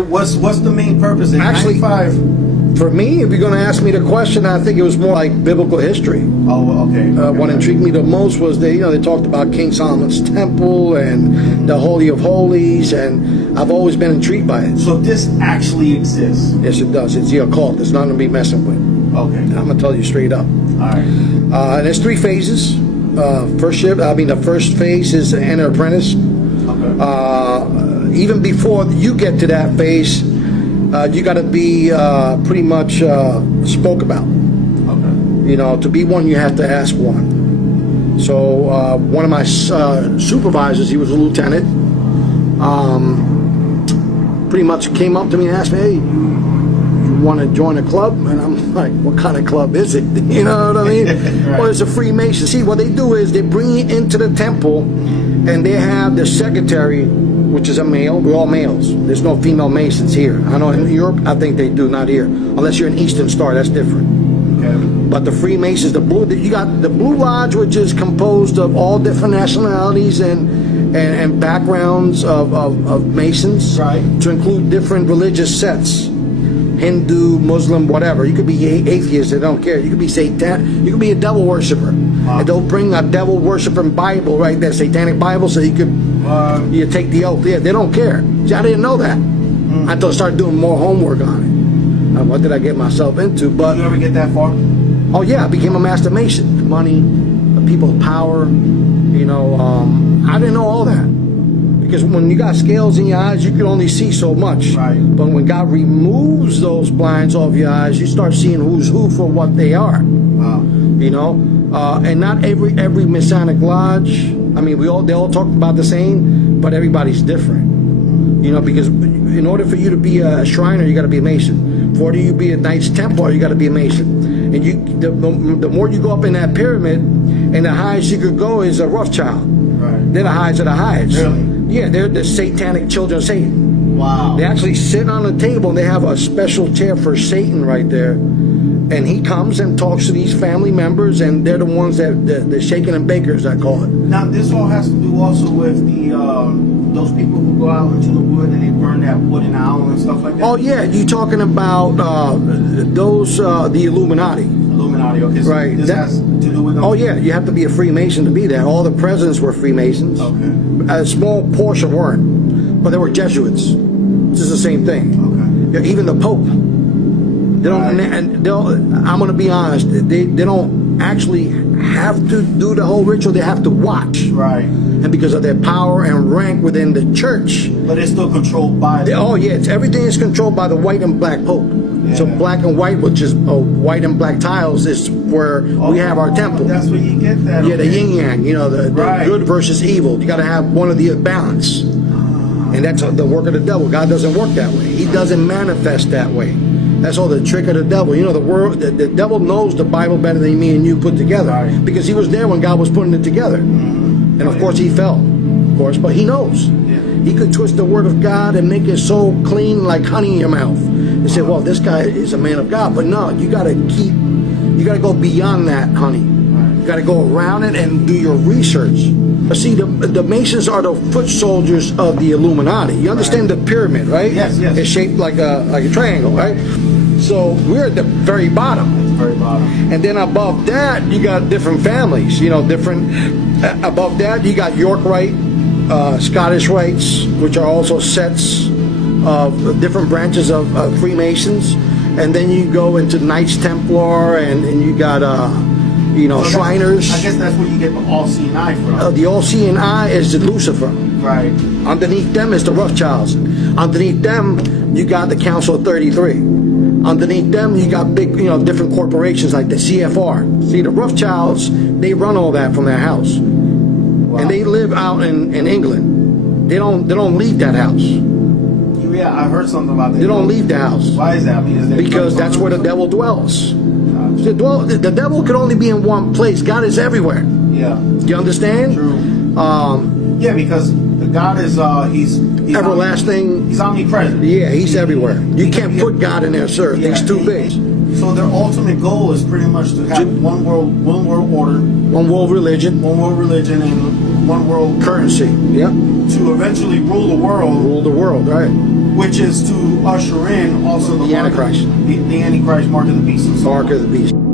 What's the main purpose? Actually, 95. For me, if you're going to ask me the question, I think it was more like biblical history. Oh, okay. What intrigued me the most was they talked about King Solomon's temple and the Holy of Holies, and I've always been intrigued by it. So this actually exists? Yes, it does. It's the occult. It's nothing to be messing with. Okay. I'm going to tell you straight up. All right. And there's 3 phases. The first phase is enter apprentice. Okay. Even before you get to that phase, you got to be pretty much spoke about. Okay. To be one, you have to ask one. So one of my supervisors, he was a lieutenant, pretty much came up to me and asked me, "Hey, you want to join a club?" And I'm like, "What kind of club is it?" You know what I mean? Right. Well, it's a Freemason. See, what they do is they bring you into the temple, and they have the secretary, which is a male. We're all males. There's no female Masons here. I know in Europe, I think they do, not here. Unless you're an Eastern Star, that's different. Okay. But the Freemasons, you got the Blue Lodge, which is composed of all different nationalities and backgrounds of Masons, Right. to include different religious sets. Hindu, Muslim, whatever. You could be atheist, they don't care. You could be Satan. You could be a devil worshiper. And they'll bring a devil worshiping Bible, right? That satanic Bible, so you could you take the oath. Yeah, they don't care. See, I didn't know that until I started doing more homework on it. What did I get myself into? But Did you ever get that far? oh yeah, I became a master Mason. Money, people, power. I didn't know all that. Because when you got scales in your eyes, you can only see so much. Right. But when God removes those blinds off your eyes, you start seeing who's who for what they are. Wow. And not every Masonic lodge. I mean, they all talk about the same, but everybody's different. Because in order for you to be a Shriner, you got to be a Mason. For you to be a Knights Templar, you got to be a Mason. And the more you go up in that pyramid, and the highest you could go is a Rothschild. Right. They're the highest of the highest. Really? Yeah, they're the satanic children of Satan. Wow. They actually sit on the table, and they have a special chair for Satan right there. And he comes and talks to these family members, and they're the ones the shaking and bakers, I call it. Now, this all has to do also with those people who go out into the wood and they burn that wooden owl and stuff like that? Oh, yeah, you're talking about the Illuminati. Illuminati, okay. So Right. this has to do with them? Oh, yeah, you have to be a Freemason to be that. All the presidents were Freemasons. Okay. A small portion weren't, but they were Jesuits. This is the same thing. Okay. Yeah, even the Pope. They don't, Right. and I'm going to be honest, they don't actually have to do the whole ritual. They have to watch. Right. And because of their power and rank within the church. But it's still controlled by them. Oh, yeah, everything is controlled by the white and black Pope. Yeah. So black and white, which is white and black tiles, is where we have our temple. That's where you get that. Yeah, the okay. yin yang, the Right. good versus evil. You got to have one of the balance. And that's the work of the devil. God doesn't work that way. He doesn't manifest that way. That's all the trick of the devil. The devil knows the Bible better than me and you put together. Right. Because he was there when God was putting it together. And of course he fell, of course, but he knows. Yeah. He could twist the word of God and make it so clean like honey in your mouth. And say, well, this guy is a man of God. But no, you got to go beyond that, honey. You got to go around it and do your research. But see, the Masons are the foot soldiers of the Illuminati. You understand the pyramid, right? Yes, yes. It's shaped like a triangle, right? So we're at the very bottom. Very bottom. And then above that, you got different families. Above that, you got York Rite, Scottish Rites, which are also sets of different branches of Freemasons. And then you go into Knights Templar, and you got So Shriners. I guess that's where you get the all-seeing eye from. The all-seeing eye is Lucifer. Right. Underneath them is the Rothschilds. Underneath them, you got the Council of 33. Underneath them, you got big, different corporations like the CFR. See, the Rothschilds, they run all that from their house. Wow. And they live out in England. They don't leave that house. Yeah, I heard something about that. They don't leave the house. Why is that? I mean, is there Because that's where the devil dwells. Gotcha. The devil could only be in one place. God is everywhere. Yeah. You understand? True. Yeah, because the God is he's everlasting. He's omnipresent. Yeah, he's everywhere. You can't put God in there, sir. Yeah, He's too big. So their ultimate goal is pretty much to have one world order, one world religion, and one world currency. Yep. to eventually rule the world. Rule the world, right? which is to usher in also The Antichrist. the Antichrist mark of the beast. And so Mark on. of the beast.